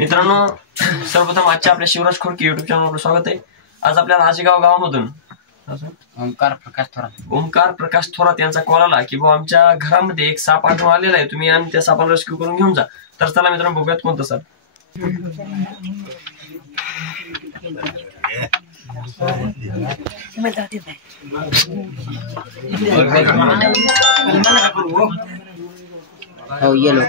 मित्रांनो, सर्वप्रथम आजच्या आपल्या शिवराज खोडके युट्यूब चॅनलवर स्वागत आहे। आज आपल्याला आजेगाव गावामधून ओमकार प्रकाश थोरात यांचा कॉल आला की भाऊ आमच्या घरामध्ये एक साप आढळून आलेला आहे, तुम्ही आणि त्या सापाला रेस्क्यू करून घेऊन जा। तर चला मित्रांनो बघूयात कोणतं साप। Oh, yellow.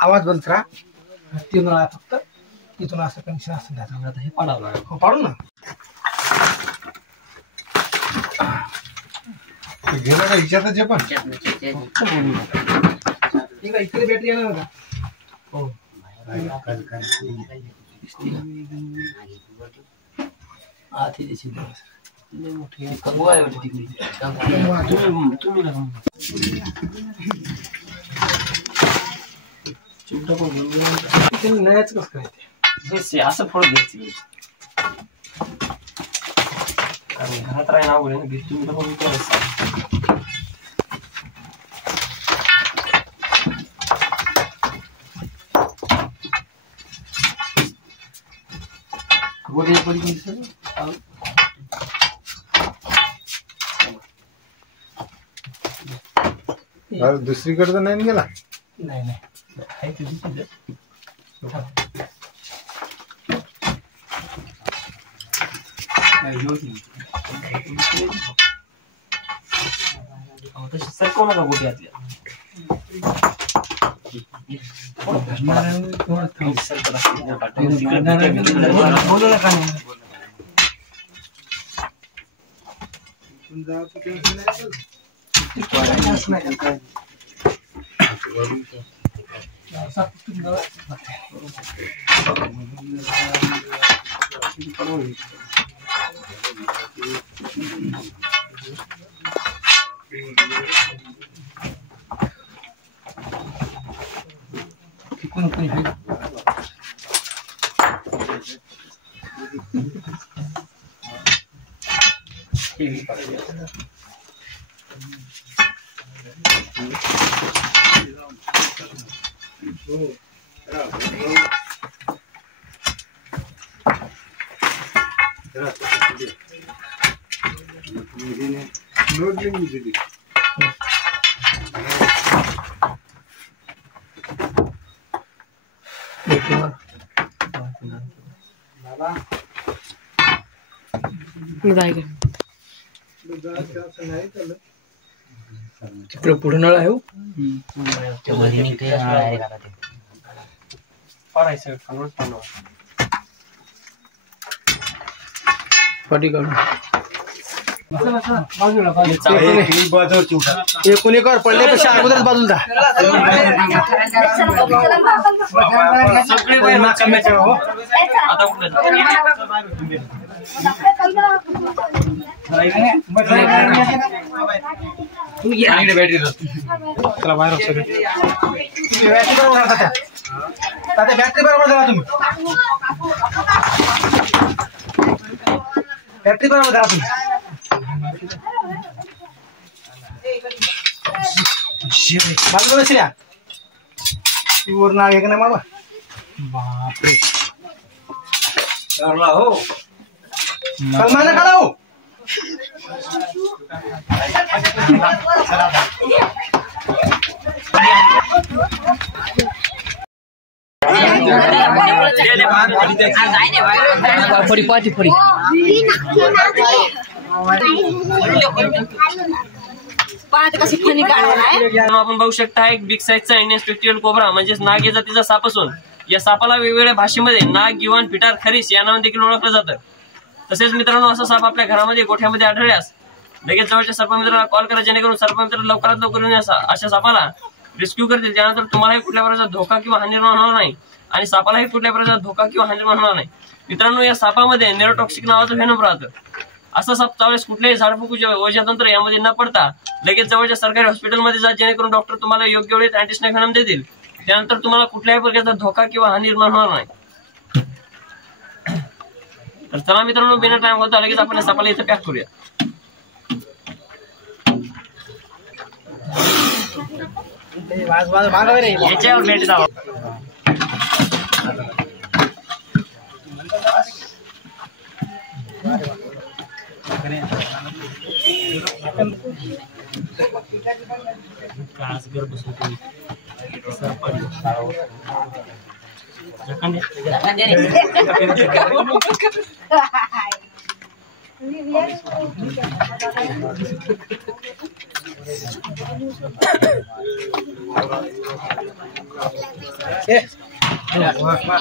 आवाज बंद करा। तिथून फक्त तिथून असं कनेक्शन असं द्यायचं। आता हे पाडावं लागेल। पाडू ना गेला का विचारता जे पण इकडे बॅटरी येणार का? हो आधी दिसली मोठी कंगवा आहे तिकडे तुम्ही चिमटा पण नयाच कसं करायचं असं फळ घ्यायचं कारण घरात राहायला आवडेल ना चिमटा पण करायचं गोडी पडी दुसरीकडे तर नाही गेला नाही आहे ते दिसत सरकव नका गोटी आतल्या तिकडे पुढे नळ आहे पाडायचं पाठी काढून कोणी कर पडल्यापेक्षा अगोदरच बाजूला बॅटरी बरोबर झाला तुम्ही बॅटरी बरोबर झाला तुम्ही बाजूला शिऱ्या वर नाव एक ना मामा बापरे करला हो सलमान काढा हो फडी पाठी फडी आपण बघू शकता एक बिग साईजचा इंडियन स्पेक्ट्रल कोब्रा म्हणजेच नाग या जातीचा साप असून या सापाला वेगवेगळ्या भाषेमध्ये नाग, गिवान, पिटार, खरीस या नावाने देखील ओळखलं जातं। तसेच मित्रांनो असा साप आपल्या घरामध्ये गोठ्यामध्ये आढळल्यास लगेच जवळच्या सर्पमित्राला कॉल करा जेणेकरून सर्पमित्र लवकरात लवकर येऊन अशा सापाला रेस्क्यू करतील। त्यानंतर तुम्हालाही कुठल्या प्रकारचा धोका किंवा हानी निर्माण होणार नाही आणि सापालाही कुठल्या प्रकारचा धोका किंवा हानी निर्माण होणार नाही। मित्रांनो या सापामध्ये नेरोटॉक्सिक नावाचं व्हेनम राहतं। असा साप चावल्यास कुठल्याही झाडफूक वैद्यतंत्र यामध्ये न पडता लगेच जवळच्या सरकारी हॉस्पिटलमध्ये जा जेणेकरून डॉक्टर तुम्हाला योग्य वेळेत अँटीस्नेक व्हेनम देतील। त्यानंतर तुम्हाला कुठल्याही प्रकारचा धोका किंवा हानी निर्माण होणार नाही। तर चला मित्रांनो, बिना टाइम होता लगेच आपण या सापाला इथं पॅक करूया. याच्यावर भेट जावं.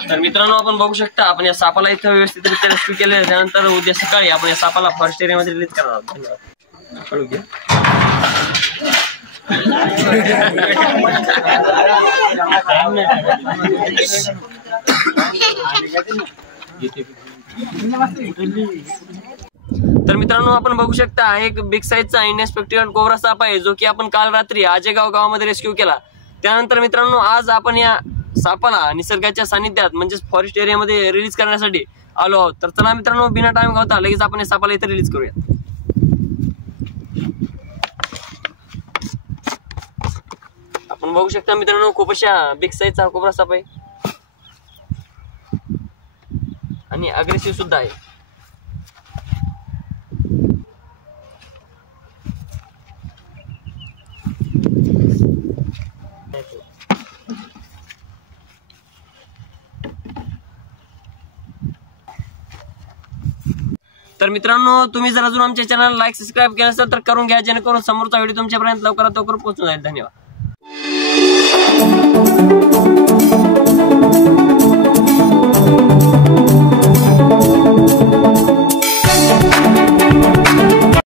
तर मित्रांनो, आपण बघू शकता आपण या सापाला इथं व्यवस्थितरित्या रेस्क्यू केले. त्यानंतर उद्या सकाळी आपण या सापाला फॉरेस्ट एरियामध्ये रिलीज करणार आहोत. धन्यवाद. तर मित्रांनो, आपण बघू शकता एक बिग साईजचा इंडियन स्पेक्ट्रल कोब्रा साप आहे, जो की आपण काल रात्री आजेगाव गावामध्ये रेस्क्यू केला. त्यानंतर मित्रांनो, आज आपण या सापाला निसर्गाच्या सानिध्यात म्हणजेच फॉरेस्ट एरियामध्ये रिलीज करण्यासाठी आलो आहोत. तर चला मित्रांनो, बिना टाइम घालता लगेच आपण या सापाला इथे रिलीज करूया. आपण बघू शकता मित्रांनो, खूप अशा बिग साईजचा कोब्रा साप आहे आणि अग्रेसिव्ह सुद्धा आहे. तर मित्रांनो, तुम्ही जर अजून आमच्या चॅनल लाईक सबस्क्राईब केलं असेल तर करून घ्या, जेणेकरून समोरचा व्हिडिओ तुमच्यापर्यंत लवकरात लवकर पोहोचून जाईल. धन्यवाद.